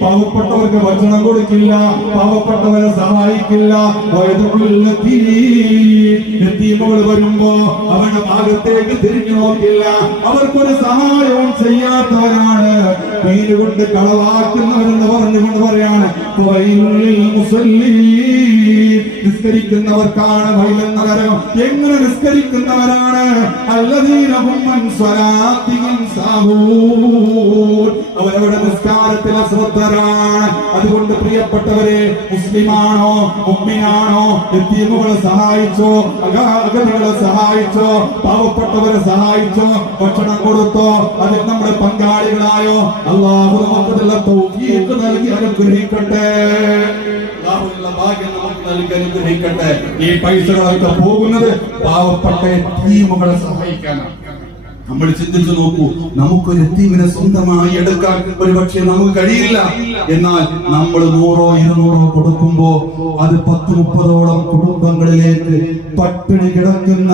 പാവപ്പെട്ടവർക്ക് ഭക്ഷണം കൊടുക്കില്ല, പാവപ്പെട്ടവരെ സഹായിക്കില്ല. യതീമുകൾ വരുമ്പോ അവരുടെ ഭാഗത്തേക്ക് തിരിഞ്ഞു നോക്കില്ല, അവർക്കൊരു സഹായവും ചെയ്യാത്തവരാണ്. മീന് കൊണ്ട് കളവാക്കുന്നവരെന്ന് പറഞ്ഞുകൊണ്ട് പറയാണ് നിസ്കരിക്കുന്നവർക്കാണ് വൈലെന്ന കരം. എങ്ങനെ നിസ്കരിക്കുന്നവരാണ്? അവരവരുടെ നിസ്കാരത്തിൽ അശ്രദ്ധരാണ്. അതുകൊണ്ട് പ്രിയപ്പെട്ടവരെ, മുസ്ലിമാണോ മുഅ്മിനാണോ, യതീമുകളെ സഹായിച്ചോ, അഗതികളെ സഹായിച്ചോ, പാവപ്പെട്ടവരെ സഹായിച്ചോ, ഭക്ഷണം കൊടുത്തോ, അതിൽ നമ്മുടെ പങ്കാളികളായോ, അല്ലാഹു നമുക്കുള്ള തൗഫീഖ് നൽകി അനുഗ്രഹിക്കട്ടെ. ഭാഗ്യം നമുക്ക് നൽകി അനുഗ്രഹിക്കട്ടെ. ഈ പൈസകളൊക്കെ പോകുന്നത് പാവപ്പെട്ട യതീമുകളെ സഹായിക്കാനാണ്. നമ്മൾ ചിന്തിച്ചു നോക്കൂ, നമുക്കൊരു യതീമിനെ സ്വന്തമായി എടുക്കാൻ ഒരുപക്ഷെ നമുക്ക് കഴിയില്ല. എന്നാൽ നമ്മൾ 100 200 കൊടുക്കുമ്പോ അത് 10-30ഓളം കുടുംബങ്ങളിലേക്ക് പട്ടിണി കിടക്കുന്ന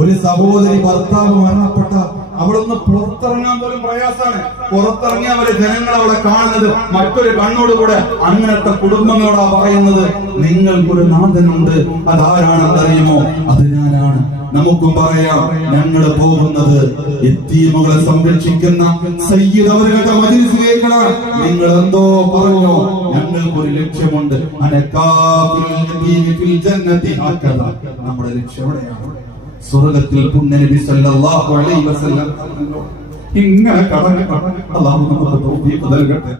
ഒരു സഹോദരി, ഭർത്താവ് മരണപ്പെട്ട, അവളൊന്ന് പുറത്തിറങ്ങാൻ പോലും പ്രയാസാണ്. പുറത്തിറങ്ങിയ അവരെ ജനങ്ങൾ അവളെ കാണുന്നത് മറ്റൊരു കണ്ണോടുകൂടെ. അങ്ങനത്തെ കുടുംബങ്ങളോടാ പറയുന്നത്, നിങ്ങൾക്കൊരു നാഥനുണ്ട്, അതാരാണെന്നറിയുമോ? അത് ഞാനാണ്. നമുക്കും പറയാം, ഞങ്ങൾ പോകുന്നത് യതീമുകളെ സംരക്ഷിക്കുന്ന സയ്യിദ് അവരുടെ മജ്‌ലിസിലേക്കാണ്. നിങ്ങൾ എന്തോ പറഞ്ഞോ, ഞങ്ങൾക്കൊരു ലക്ഷ്യമുണ്ട്. നമ്മുടെ ലക്ഷ്യം എവിടെയാണ്? സ്വർഗത്തിൽ പുണ്യനബി സല്ലല്ലാഹു അലൈഹി വസല്ലം ഇങ്ങനെ കടന്നു. അല്ലാഹു നമുക്ക് തൗഫീഖ് നൽകട്ടെ.